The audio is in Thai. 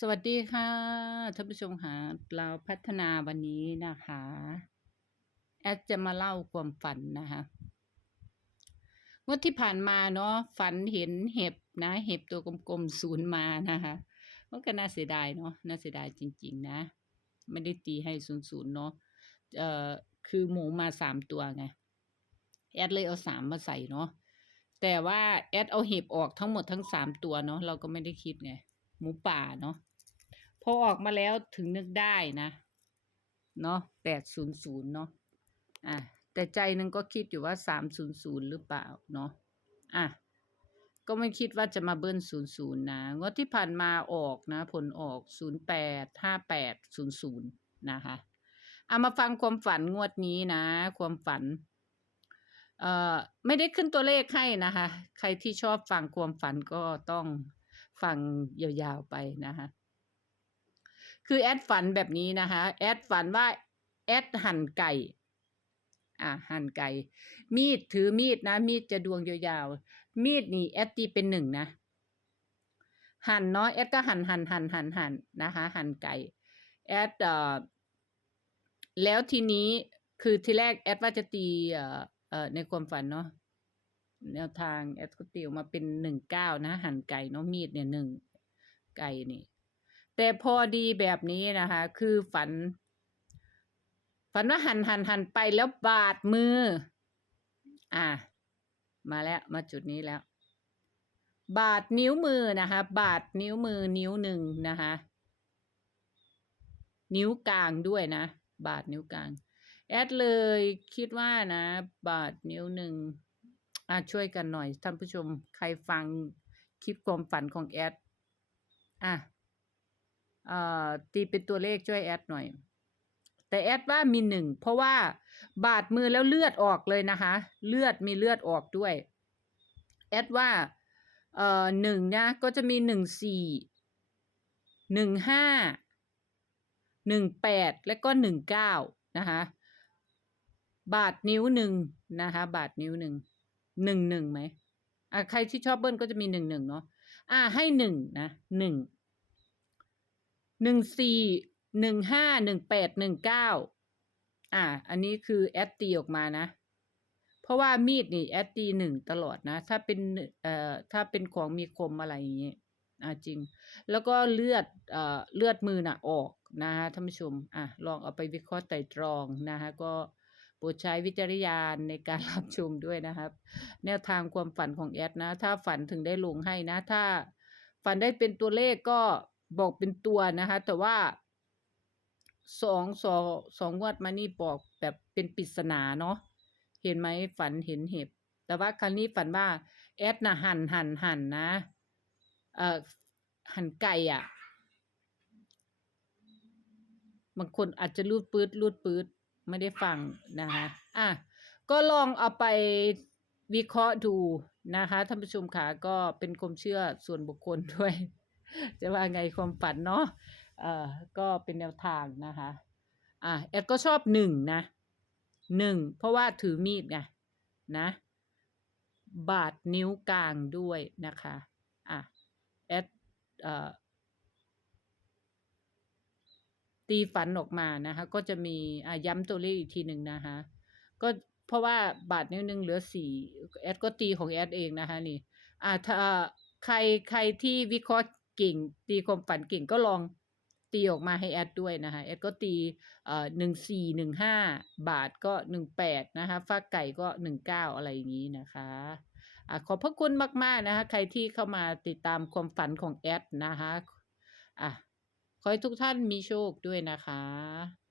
สวัสดีค่ะท่านผู้ชมค่ะเราพัฒนาวันนี้นะคะ แอดจะมาเล่าความฝันนะคะงวดที่ผ่านมาเนาะฝันเห็นเห็บนะ เห็บตัวกลมๆศูนย์มานะคะมันก็น่าเสียดายเนาะน่าเสียดายจริง ๆ นะไม่ได้ตีให้ศูนย์ศูนย์เนาะเอ่อคือหมูมาสามตัวไงแอดเลยเอาสามมาใส่เนาะแต่ว่าแอดเอาเห็บออกทั้งหมดทั้งสามตัวเนาะเราก็ไม่ได้คิดไง มูป่าเนาะพอออกมาแล้วถึงนึกได้นะ เนาะแปดศูนย์ศูนย์เนาะอะแต่ใจนึงก็คิดอยู่ว่าสามศูนย์ศูนย์หรือเปล่าเนาะอะก็ไม่คิดว่าจะมาเบิ้ลศูนย์ศูนย์นะงวดที่ผ่านมาออกนะ ผลออกศูนย์แปดห้าแปดศูนย์ศูนย์นะคะเอามาฟังความฝันงวดนี้นะ ความฝัน เอ่อไม่ได้ขึ้นตัวเลขให้นะคะ ใครที่ชอบฟังความฝันก็ต้อง ฟังยาวๆไปนะคะคือแอดฝันแบบนี้นะคะ แอดฝันว่าแอดหั่นไก่ อะหั่นไก่ มีดถือมีดนะ มีดจะดวงยาวๆ มีดนี่แอดตีเป็นหนึ่งนะ หั่นเนาะแอดก็หั่นหั่นหั่นหั่นหั่นนะคะ หั่นไก่ แอดเอ่อแล้วทีนี้คือทีแรกแอดว่าจะตีเอ่อเอ่อในความฝันเนาะ แนวทางแอดก็ตีออกมาเป็นหนึ่งเก้านะ หั่นไก่เนาะมีดเนี่ยหนึ่งไก่นี่ แต่พอดีแบบนี้นะคะ คือฝัน ฝันว่าหันหันหันไปแล้วบาดมือ อะมาแล้วมาจุดนี้แล้ว บาดนิ้วมือนะคะ บาดนิ้วมือนิ้วหนึ่งนะคะ นิ้วกลางด้วยนะ บาดนิ้วกลาง แอดเลยคิดว่านะ บาดนิ้วหนึ่ง ช่วยกันหน่อยท่านผู้ชมใครฟังคลิปความฝันของแอดอะเอ่อตีเป็นตัวเลขช่วยแอดหน่อย แต่แอดว่ามีหนึ่งเพราะว่าบาดมือแล้วเลือดออกเลยนะคะ เลือดมีเลือดออกด้วย แอดว่าเอ่อหนึ่งนะก็จะมีหนึ่งสี่หนึ่งห้าหนึ่งแปดและก็หนึ่งเก้านะคะ บาดนิ้วหนึ่งนะคะ บาดนิ้วหนึ่ง หนึ่งหนึ่งไหมอะใครที่ชอบเบิ้ลก็จะมีหนึ่งหนึ่งเนาะอะให้หนึ่งนะหนึ่งหนึ่งสี่หนึ่งห้าหนึ่งแปดหนึ่งเก้าอ่าอันนี้คือแอดตีออกมานะ เพราะว่ามีดนี่แอดตีหนึ่งตลอดนะ ถ้าเป็นเอ่อถ้าเป็นของมีคมอะไรอย่างเงี้ยอ่าจริง แล้วก็เลือดเอ่อเลือดมือน่ะออกนะฮะท่านผู้ชมอะลองเอาไปวิเคราะห์ไตรตรองนะคะก็ ปรดใช้วิจารณญาณในการรับชมด้วยนะครับ แนวทางความฝันของแอดนะ ถ้าฝันถึงได้ลงให้นะ ถ้าฝันได้เป็นตัวเลขก็บอกเป็นตัวนะคะ แต่ว่าสองสองสองงวดมานี่บอกแบบเป็นปริศนาเนาะเห็นไหมฝันเห็นเห็บ แต่ว่าครั้งนี้ฝันว่าแอดนะหันหันหันนะเอ่อหันไก่อะบางคนอาจจะรูดปืดรูดปืด ไม่ได้ฟังนะคะอะก็ลองเอาไปวิเคราะห์ดูนะคะท่านผู้ชมค่ะก็เป็นความเชื่อส่วนบุคคลด้วย จะว่าไงความฝันเนาะเอ่อก็เป็นแนวทางนะคะอะแอดก็ชอบหนึ่งนะหนึ่งเพราะว่าถือมีดไงนะ บาดนิ้วกลางด้วยนะคะอะแอดเอ่อ ตีฝันออกมานะคะ ก็จะมีอ่าย้ำตัวเลขอีกทีหนึ่งนะคะ ก็เพราะว่าบาทนิ้วหนึ่งเหลือสี่แอดก็ตีของแอดเองนะคะนี่อ่าถ้าใครใครที่วิเคราะห์เก่ง ตีความฝันเก่งก็ลองตีออกมาให้แอดด้วยนะคะแอดก็ตีเอ่อหนึ่งสี่หนึ่งห้าบาทก็หนึ่งแปดนะคะฟ้าไก่ก็หนึ่งเก้าอะไรอย่างนี้นะคะอ่าขอบพระคุณมาก ๆ นะคะ ใครที่เข้ามาติดตามความฝันของแอดนะคะอะ ขอให้ทุกท่านมีโชคด้วยนะคะ